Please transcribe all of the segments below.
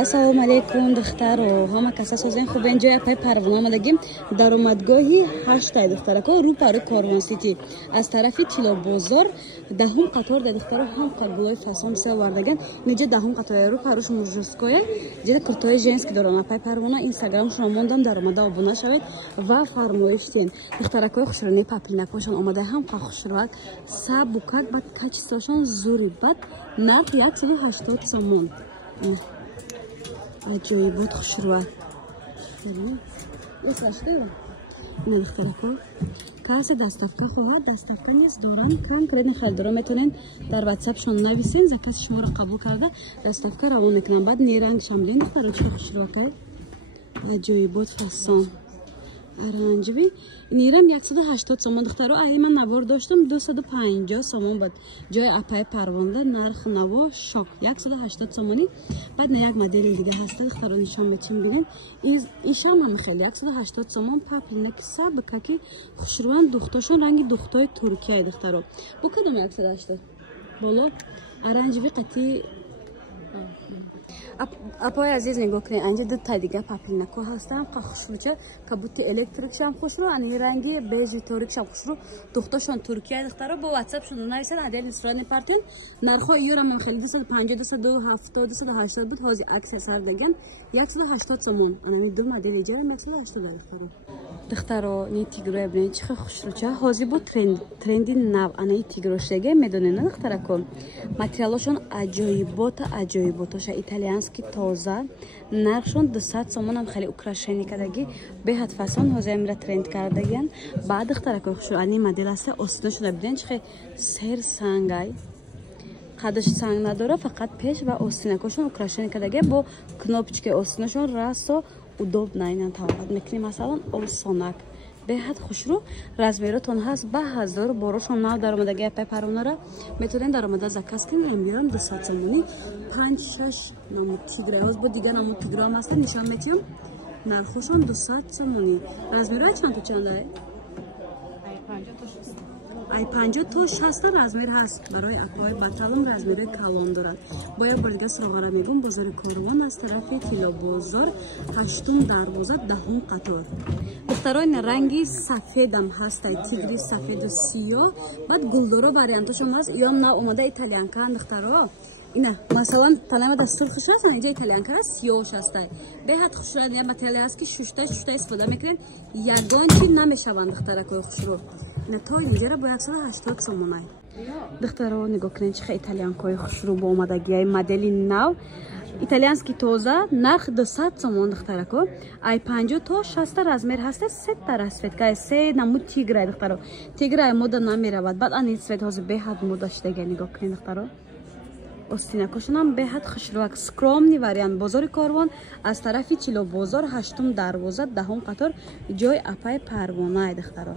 Ассалому алейкум духтаро. Ҳама каса созен хубен ҷои апай Парвона омадагим. Даромадгоҳи 8 духтарако рӯпарӯ Корвон Сити. Аз тарафи Тило бозор даҳум қатор духтаро ҳам қаглои фасон сел вардаган. Неҷа даҳум қатор рӯпаруш мужское. Ҷеда куртои женски дорам. Апай Парвона инстаграмшон мондам даромада обуна шавед ва фармоиш тен. Духтаракои хушрони папилнакошон омада ҳам қа хушрувак сабукак бад качествошон зури бад нарх 180 сомон. Аҷоибот хушрувак. Духтарако касе доставка хоҳад, доставка низ дорам. Конкретно харидорон метавонен дар WhatsApp-шон нависен, закази шуморо қабул карда доставка равон мекунам. Баъд неранг шамлин духтаро чӣ хушрувакай. Аҷоибот фасон. Оранжевый нирам 180 сомон духтаро. Аи ман навор доштам 250 сомон бад. Ҷои апай Парвонда нарх наво шок 180 сомони. Баъд на як модели дига ҳаста духтаро нишон метим бинен. Ишам ҳам хеле 180 сомон папилнаки сабкаки хушруван духтошон ранги духтои Туркия духтаро. Бу кадом 180 боло оранжевый қати апои азиз нигоҳ кунед. Анҷа ду та дига папилнако ҳастам. қа хушруча кабути электрикшам хушру, ани ранги бежи торикшам хушру. Духтошон Туркия духтаро бо WhatsApp шуд нависад ҳадия инстаграми партен. Нархо иёрам хели 250 270 280 буд. Ҳозир аксия сар даган 180 сомон. Анами ду модели ҷарам 180 духтаро. Духтаро ни тигроя бинед чихе хушруча. Ҳозир бу тренди нав ани тигрошеге медонен духтарако. Материалошон аҷоиботоша итальянски тоза. Нархшон 200 сомон ам хеле украшени кадаги беҳад фасон ҳозир амира тренд кардаган. Баъд духтарако хушру ани модел аста остина шуда биден чихе сер сангай. Қадаш санг надора, фақат пеш ва остинакошон украшени кадаги бо кнопочки остинашон расо удобна инан таваққат мекунем масалан осонак беҳад хушру. Размеротон ҳаст ба ҳазор борошон нав даромадаги апай Парвонара метавонен даромада заказ кунем. Мирам 200 сомони 5-6 намуд тигра. ҳоз бо дигар намуд тигра ҳам ҳаста нишон метиҳам. Нархошон 200 сомони. Размерҳои чанд то чандае? Ай 50 то 60 размер ҳаст. Барои апои баталон размери калон дорад. Бо як бор дига суроғара мегум бозори Корвон аз тарафи Тило бозор 8-ум дарвоза 10-ум қатор. духтарои ранги сафедам ҳастай тигри сафеду сиёҳ. Баъд гулдоро вариантошон ҳаст. ём нав омада итальянка духтаро. Ина масалан таламада сурхиш аст, инҷа итальянка аст, сиёҳш астай. Беҳад хушрӯяд я материали аст ки шушта истифода мекунен. Ягон чи намешаванд духтаракои хушрӯ. Ина то инҷара бо 180 сомонай. Духтаро нигоҳ кунед чихе итальянкои хушрӯ бо омадагиҳои модели нав. Итальянски тоза нарх 200 сомон духтарако. Ай 50 то 60 размер ҳаста. Сетта расветка се намуд тигра духтаро. Тигра мода намеравад. Баъд ани цвет ҳозир беҳад мода шудага нигоҳ кунед духтаро. Остинакошонам беҳад хушрувак скромни вариант бозори Корвон аз тарафи Тило бозор 8-ум дарвоза 10-ум қатор ҷои апай Парвонай духтаро.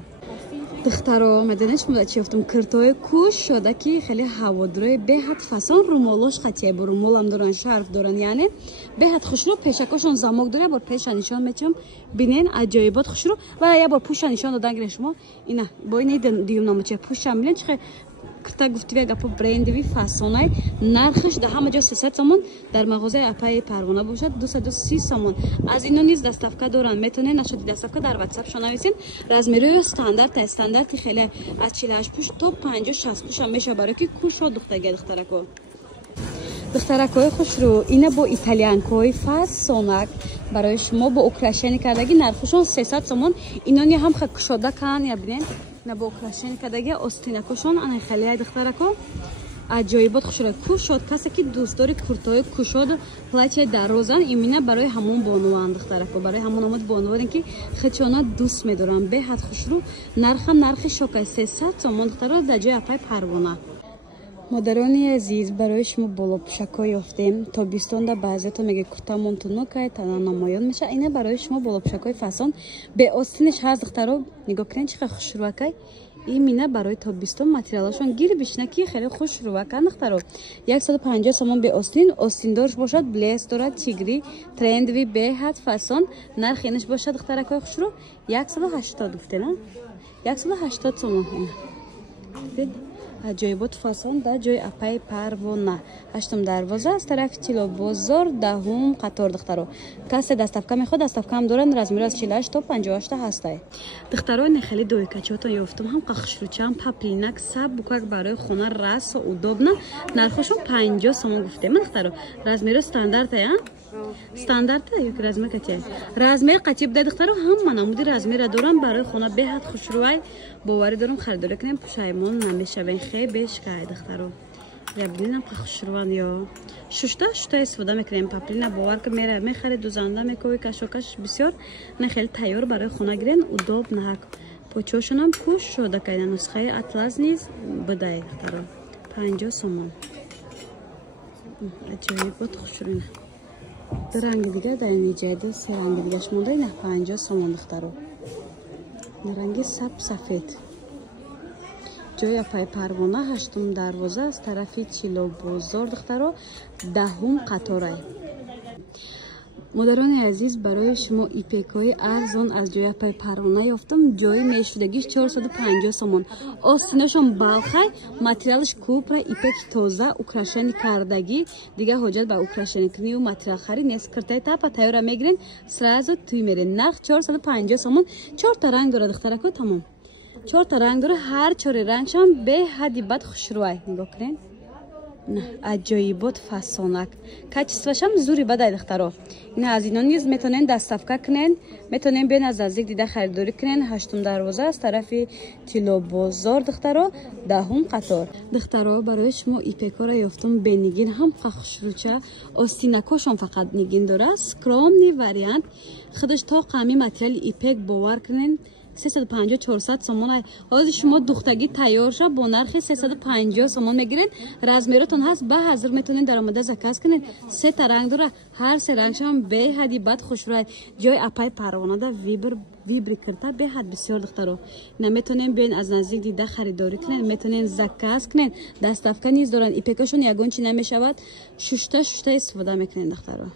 духтаро медонед шумо чӣ ёфтам куртои куш шода ки хеле ҳаводрои беҳад фасон румолош қатия бо румолам доран шарф доран яъне беҳад хушрӯ. пешакошон замок дора. Бор пеша нишон мечам бинен аҷоибот хушрӯ. Ва я бор пуша нишон додан гирен шумо. Ина бо ини дуюм номача пуша милен чихе курта гуфтивия гапо брендови фасонай. Нархш да ҳама ҷо 300 сомон. Дар мағозаи апай Парвона бошад 230 сомон. Аз ино низ доставка доран. метавонен нашоди доставка дар WhatsApp шон нависен. Размери стандарти хеле аз 48 пуш то 50-60 пуш ам меша барои ки кушо духтаги духтарако. духтаракои хушрӯ ина бо итальянкои фасонак барои шумо бо украшени кардаги нархошон 300 сомон. Инони ҳам ха кушода кан я бинен на бо украшени кардаги остинакошон ана хеле духтарако аҷоибот хушрӯ. Кушод касе ки дӯстдори куртои кушод платья дарозан имина барои ҳамон бонуван духтарако. барои ҳамон омад бонуварин ки хечона дӯст медоран беҳад хушрӯ. нархам нархи шокай 300 сомон духтаро дар ҷои апай Парвона. модарони азиз барои шумо болопӯшакҳо ёфтем. тобистонда баъзето мега куртамон тунукай тана намоён меша. ина барои шумо болопӯшакҳои фасон бе остиниш ҳаст духтаро. нигоҳ кунед чихе хушрӯакай. имина барои тобистон материалошон гир бишнаки хеле хушрӯака духтаро. 150 сомон бе остин. остиндорш бошад блес дорад тигри трендови беҳад фасон. нархи инаш бошад духтаракои хушрӯ 180 гуфтена 180 сомон. аҷоибот фасон дар ҷои апаи парвона. 8 дарвоза аз тарафи тилло бозор 10 қатор духтаро. Касе дастафка мехоҳад, дастафкаам доранд, размери аз 48 то 58 ҳастай. Духтаро не хеле доикачиотон ёфтам, ҳам қахшручам, паплинак, саб букак барои хона расо удобна. Нархошон 50 сомон гуфтем. Духтаро размери стандарт ая? Стандарт ё ки размер катия? Размер қатиб да духтаро ҳама намуди размера дорам барои хона беҳад хушрӯй. Боварӣ дорам харидорӣ кунем, пушаймон намешавем. Хебе шкай духтаро. Паплина хушрӯван ё шушта истифода мекунем. Паплина бовар ки мера мехаред дузанда мекови кашокаш бисёр не хеле тайёр барои хона гирен удоб нак. Почошонам куш шода кайда нусхаи атлас низ бидай духтаро. 50 сомон. Аҷоибот хушрӯна. Ду ранги дигар дар ин ҷайда се ранги дигаш монда ина 50 сомон духтаро. Ранги сафед. ҷои апаи парвона 8 дарвоза аз тарафи тилло бозор духтаро 10 қаторай. Модарони азиз, барои шумо ипекҳои арзон аз ҷои апаи парвона ёфтам. Ҷои мешудагиш 450 сомон. Остинашон балхай, материалш купра, ипеки тоза, украшани кардагӣ. Дигар ҳоҷат ба украшани кунӣ материал харид нест. Киртаи тапа тайёра мегирен, сразу туй мерен. Нарх 450 сомон. 4 та ранг дорад духтарако, тамом. 4 та ранг дора, ҳар 4 рангшам беҳади бад хушрӯй. Нигоҳ кунед. Аҷоибот фасонак. Качествашам зури бадай духтаро. Ина аз ино низ метонен дастафка кунен, метонен биён аз наздик дида харидорӣ кунен. 8 дарвоза аз тарафи тилло бозор духтаро 10 қатор. Духтаро барои шумо ипекҳоро ёфтам бенигин, ҳам хушрӯча, остинакошон фақат нигин дора. Скромни вариант. Худаш то қами материали ипек бовар кунен. 350-400 сомон. Ҳозир шумо духтагӣ тайёр шав бо нархи 350 сомон мегирен. Размеротон ҳаст, ба ҳазир метонен даромада заказ кунен. 3 та ранг дора, ҳар 3 рангшам беҳади бад хушрӯй. ҷои апаи парвонада вибри кирта беҳад бисёр духтаро. Ина метонен биён аз наздик дида харидорӣ кунен, метонен заказ кунен. Дастафка низ доранд, ипекашон ягон чи намешавад. Шушта истифода мекунен духтаро.